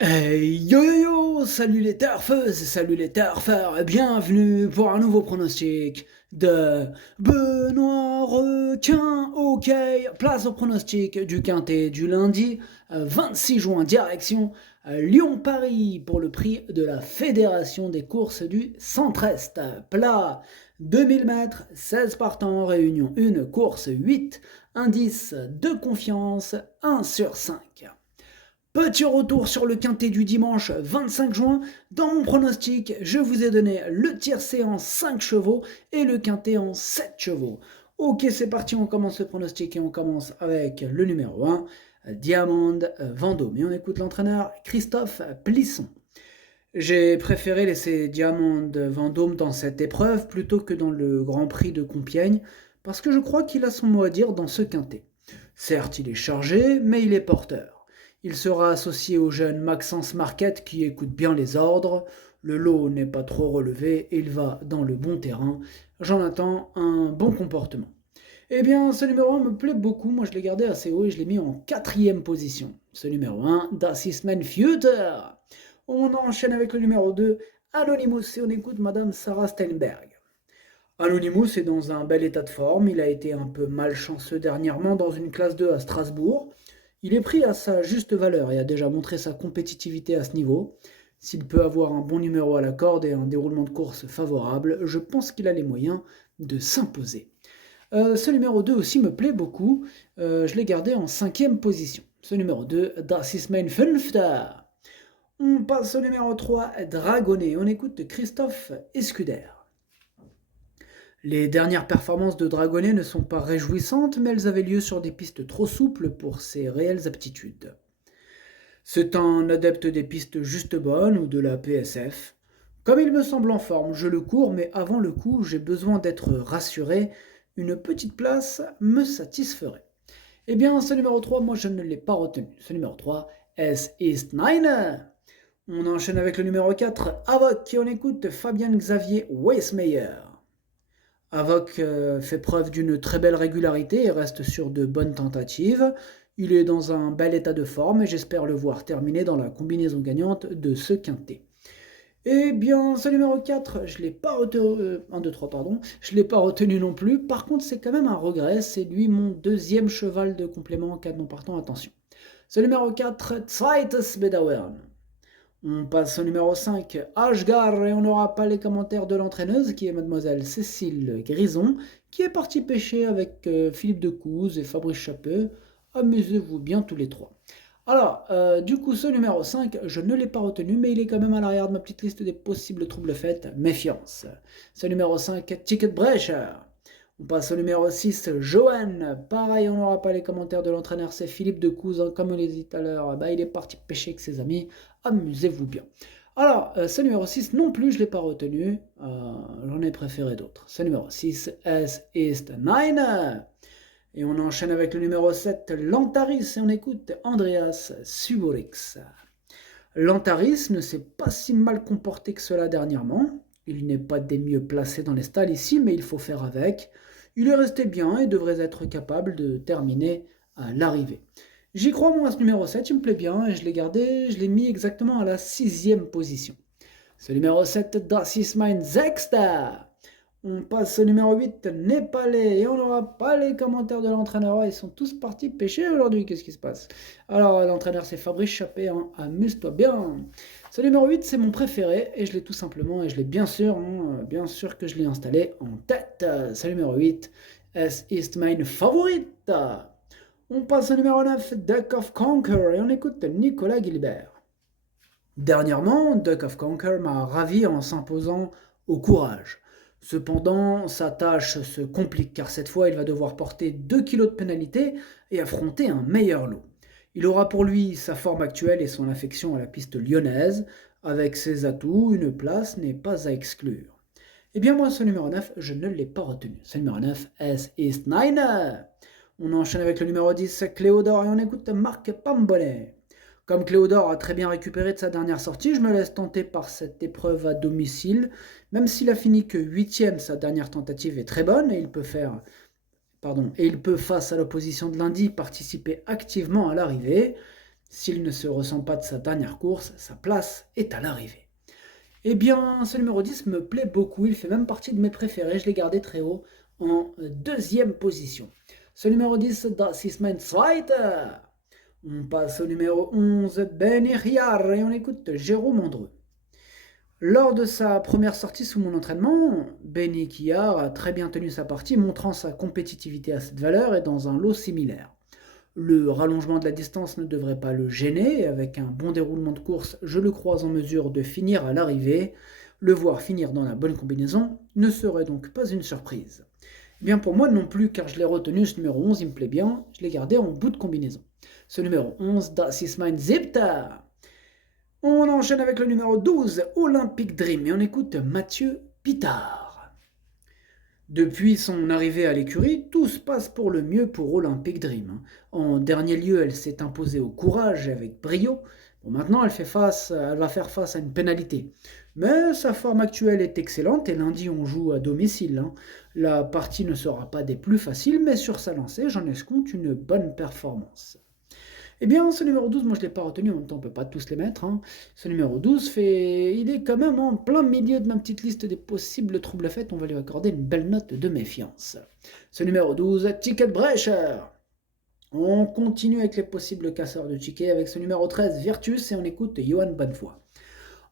Yo yo yo, salut les turfeuses, salut les turfeurs, et bienvenue pour un nouveau pronostic de Benoît Requin. Ok, place au pronostic du quintet du lundi 26 juin, direction Lyon-Paris pour le prix de la Fédération des courses du Centre-Est. Plat 2000 mètres, 16 partants, réunion 1, course 8, indice de confiance 1 sur 5. Petit retour sur le quintet du dimanche 25 juin. Dans mon pronostic, je vous ai donné le tiercé en 5 chevaux et le quintet en 7 chevaux. Ok, c'est parti, on commence le pronostic et on commence avec le numéro 1, Diamond Vendôme. Et on écoute l'entraîneur Christophe Plisson. J'ai préféré laisser Diamond Vendôme dans cette épreuve plutôt que dans le Grand Prix de Compiègne parce que je crois qu'il a son mot à dire dans ce quintet. Certes, il est chargé, mais il est porteur. Il sera associé au jeune Maxence Marquette qui écoute bien les ordres. Le lot n'est pas trop relevé et il va dans le bon terrain. J'en attends un bon comportement. Eh bien, ce numéro 1 me plaît beaucoup. Moi, je l'ai gardé assez haut et je l'ai mis en quatrième position. Ce numéro 1, Das ist mein Future. On enchaîne avec le numéro 2, Anonymous, et on écoute Madame Sarah Steinberg. Anonymous est dans un bel état de forme, il a été un peu malchanceux dernièrement dans une classe 2 à Strasbourg. Il est pris à sa juste valeur et a déjà montré sa compétitivité à ce niveau. S'il peut avoir un bon numéro à la corde et un déroulement de course favorable, je pense qu'il a les moyens de s'imposer. Ce numéro 2 aussi me plaît beaucoup, je l'ai gardé en cinquième position. Ce numéro 2, Das ist mein Fünfter. On passe au numéro 3, Dragonnet. On écoute Christophe Escuder. Les dernières performances de Dragonnet ne sont pas réjouissantes, mais elles avaient lieu sur des pistes trop souples pour ses réelles aptitudes. C'est un adepte des pistes juste bonnes ou de la PSF. Comme il me semble en forme, je le cours, mais avant le coup, j'ai besoin d'être rassuré. Une petite place me satisferait. Eh bien, ce numéro 3, moi je ne l'ai pas retenu. Ce numéro 3, Es ist meine. On enchaîne avec le numéro 4, Avoc, et on écoute Fabien Xavier Weismeyer. Avoc fait preuve d'une très belle régularité et reste sur de bonnes tentatives. Il est dans un bel état de forme et j'espère le voir terminer dans la combinaison gagnante de ce quintet. Eh bien, ce numéro 4, je ne l'ai pas retenu, 1, 2, 3, pardon, je l'ai pas retenu non plus. Par contre, c'est quand même un regret, c'est lui mon deuxième cheval de complément en cas de non partant, attention. Ce numéro 4, Zweites Bedauern. On passe au numéro 5, Ashgar, et on n'aura pas les commentaires de l'entraîneuse, qui est mademoiselle Cécile Grison, qui est partie pêcher avec Philippe Decouze et Fabrice Chappeux. Amusez-vous bien tous les trois. Alors, du coup, ce numéro 5, je ne l'ai pas retenu, mais il est quand même à l'arrière de ma petite liste des possibles troubles faits. Méfiance. Ce numéro 5, Ticket Brecher. On passe au numéro 6, Johan. Pareil, on n'aura pas les commentaires de l'entraîneur, c'est Philippe Decouze. Comme on l'a dit tout à l'heure, il est parti pêcher avec ses amis. Amusez-vous bien. Alors, ce numéro 6 non plus, je ne l'ai pas retenu. J'en ai préféré d'autres. Ce numéro 6, Es ist meine. Et on enchaîne avec le numéro 7, Lantaris, et on écoute Andreas Suborix. Lantaris ne s'est pas si mal comporté que cela dernièrement. Il n'est pas des mieux placés dans les stalles ici, mais il faut faire avec. Il est resté bien et devrait être capable de terminer à l'arrivée. J'y crois moi à ce numéro 7, il me plaît bien et je l'ai gardé, je l'ai mis exactement à la 6e position. Ce numéro 7, Das ist mein Sechster. On passe au numéro 8, Népalais, et on n'aura pas les commentaires de l'entraîneur. Ils sont tous partis pêcher aujourd'hui, qu'est-ce qui se passe? Alors, l'entraîneur, c'est Fabrice Chappé, hein. Amuse-toi bien. Ce numéro 8, c'est mon préféré, et je l'ai tout simplement, et je l'ai bien sûr que je l'ai installé en tête. Ce numéro 8, Es ist mein Favorit. On passe au numéro 9, Duck of Conquer, et on écoute Nicolas Gilbert. Dernièrement, Duck of Conquer m'a ravi en s'imposant au courage. Cependant, sa tâche se complique car cette fois il va devoir porter 2 kilos de pénalité et affronter un meilleur lot. Il aura pour lui sa forme actuelle et son affection à la piste lyonnaise. Avec ses atouts, une place n'est pas à exclure. Eh bien moi, ce numéro 9, je ne l'ai pas retenu. Ce numéro 9, Es ist meine. On enchaîne avec le numéro 10, Cléodore, et on écoute Marc Pambonnet. Comme Cléodore a très bien récupéré de sa dernière sortie, je me laisse tenter par cette épreuve à domicile. Même s'il a fini que 8ème, sa dernière tentative est très bonne et il peut face à l'opposition de lundi, participer activement à l'arrivée. S'il ne se ressent pas de sa dernière course, sa place est à l'arrivée. Eh bien, ce numéro 10 me plaît beaucoup, il fait même partie de mes préférés, je l'ai gardé très haut en deuxième position. Ce numéro 10, Das ist mein Zweiter. On passe au numéro 11, Beniriar, et on écoute Jérôme Andreu. Lors de sa première sortie sous mon entraînement, Benny Kiar a très bien tenu sa partie, montrant sa compétitivité à cette valeur et dans un lot similaire. Le rallongement de la distance ne devrait pas le gêner, et avec un bon déroulement de course, je le crois en mesure de finir à l'arrivée. Le voir finir dans la bonne combinaison ne serait donc pas une surprise. Eh bien pour moi non plus, car je l'ai retenu, ce numéro 11, il me plaît bien, je l'ai gardé en bout de combinaison. Ce numéro 11, Das ist mein Siebter. On enchaîne avec le numéro 12, Olympic Dream, et on écoute Mathieu Pitard. Depuis son arrivée à l'écurie, tout se passe pour le mieux pour Olympic Dream. En dernier lieu, elle s'est imposée au courage et avec brio. Bon, maintenant, elle va faire face à une pénalité. Mais sa forme actuelle est excellente et lundi, on joue à domicile. La partie ne sera pas des plus faciles, mais sur sa lancée, j'en escompte une bonne performance. Eh bien, ce numéro 12, moi je ne l'ai pas retenu, en même temps on ne peut pas tous les mettre. Ce numéro 12, il est quand même en plein milieu de ma petite liste des possibles troubles faits, on va lui accorder une belle note de méfiance. Ce numéro 12, Ticket Brecher. On continue avec les possibles casseurs de tickets avec ce numéro 13, Virtus, et on écoute Johan Bonnefoy.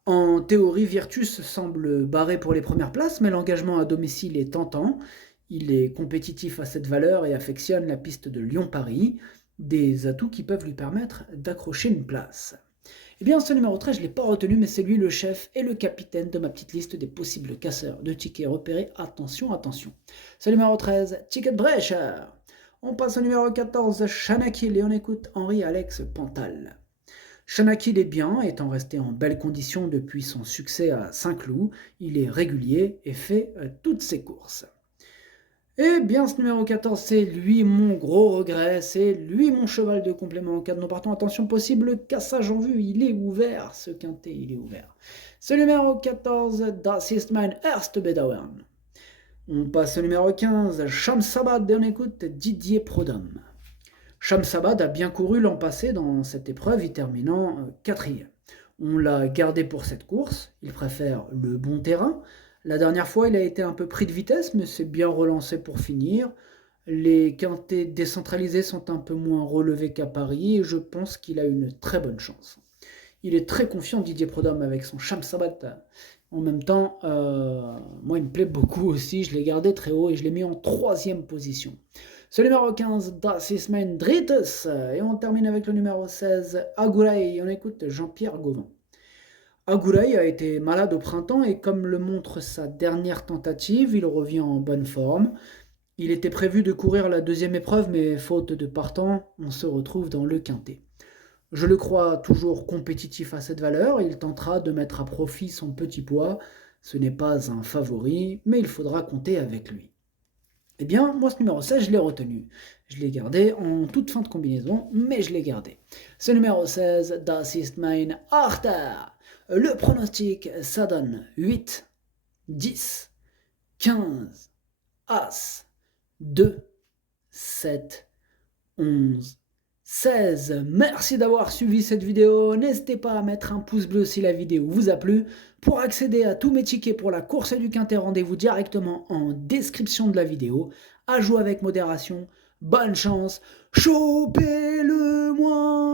En théorie, Virtus semble barré pour les premières places, mais l'engagement à domicile est tentant. Il est compétitif à cette valeur et affectionne la piste de Lyon-Paris. Des atouts qui peuvent lui permettre d'accrocher une place. Eh bien, ce numéro 13, je ne l'ai pas retenu, mais c'est lui le chef et le capitaine de ma petite liste des possibles casseurs de tickets repérés. Attention, attention. Ce numéro 13, Ticket Brecher. On passe au numéro 14, Chanakil, et on écoute Henri-Alex Pantal. Chanakil est bien, étant resté en belle condition depuis son succès à Saint-Cloud. Il est régulier et fait toutes ses courses. Eh bien, ce numéro 14, c'est lui mon gros regret, c'est lui mon cheval de complément en cas de non partant. Attention, possible cassage en vue, il est ouvert, ce quintet, il est ouvert. Ce numéro 14, Das ist mein erste Bedauern. On passe au numéro 15, Shamsabad, et on écoute Didier Prodhomme. Shamsabad a bien couru l'an passé dans cette épreuve, y terminant 4e. On l'a gardé pour cette course, il préfère le bon terrain. La dernière fois, il a été un peu pris de vitesse, mais s'est bien relancé pour finir. Les quintets décentralisés sont un peu moins relevés qu'à Paris, et je pense qu'il a une très bonne chance. Il est très confiant, Didier Prodhomme, avec son Shamsabad. En même temps, moi, il me plaît beaucoup aussi. Je l'ai gardé très haut et je l'ai mis en 3e position. Ce numéro 15, Das ist mein drittes. Et on termine avec le numéro 16, Agurei. On écoute Jean-Pierre Gauvin. Agurei a été malade au printemps et comme le montre sa dernière tentative, il revient en bonne forme. Il était prévu de courir la 2e épreuve, mais faute de partant, on se retrouve dans le quintet. Je le crois toujours compétitif à cette valeur, il tentera de mettre à profit son petit poids. Ce n'est pas un favori, mais il faudra compter avec lui. Eh bien, moi ce numéro 16, je l'ai retenu. Je l'ai gardé en toute fin de combinaison, mais je l'ai gardé. Ce numéro 16, Das ist mein Achter. Le pronostic, ça donne 8, 10, 15, As, 2, 7, 11, 16. Merci d'avoir suivi cette vidéo. N'hésitez pas à mettre un pouce bleu si la vidéo vous a plu. Pour accéder à tous mes tickets pour la course du quintet, rendez-vous directement en description de la vidéo. À jouer avec modération. Bonne chance. Chopez-le moi.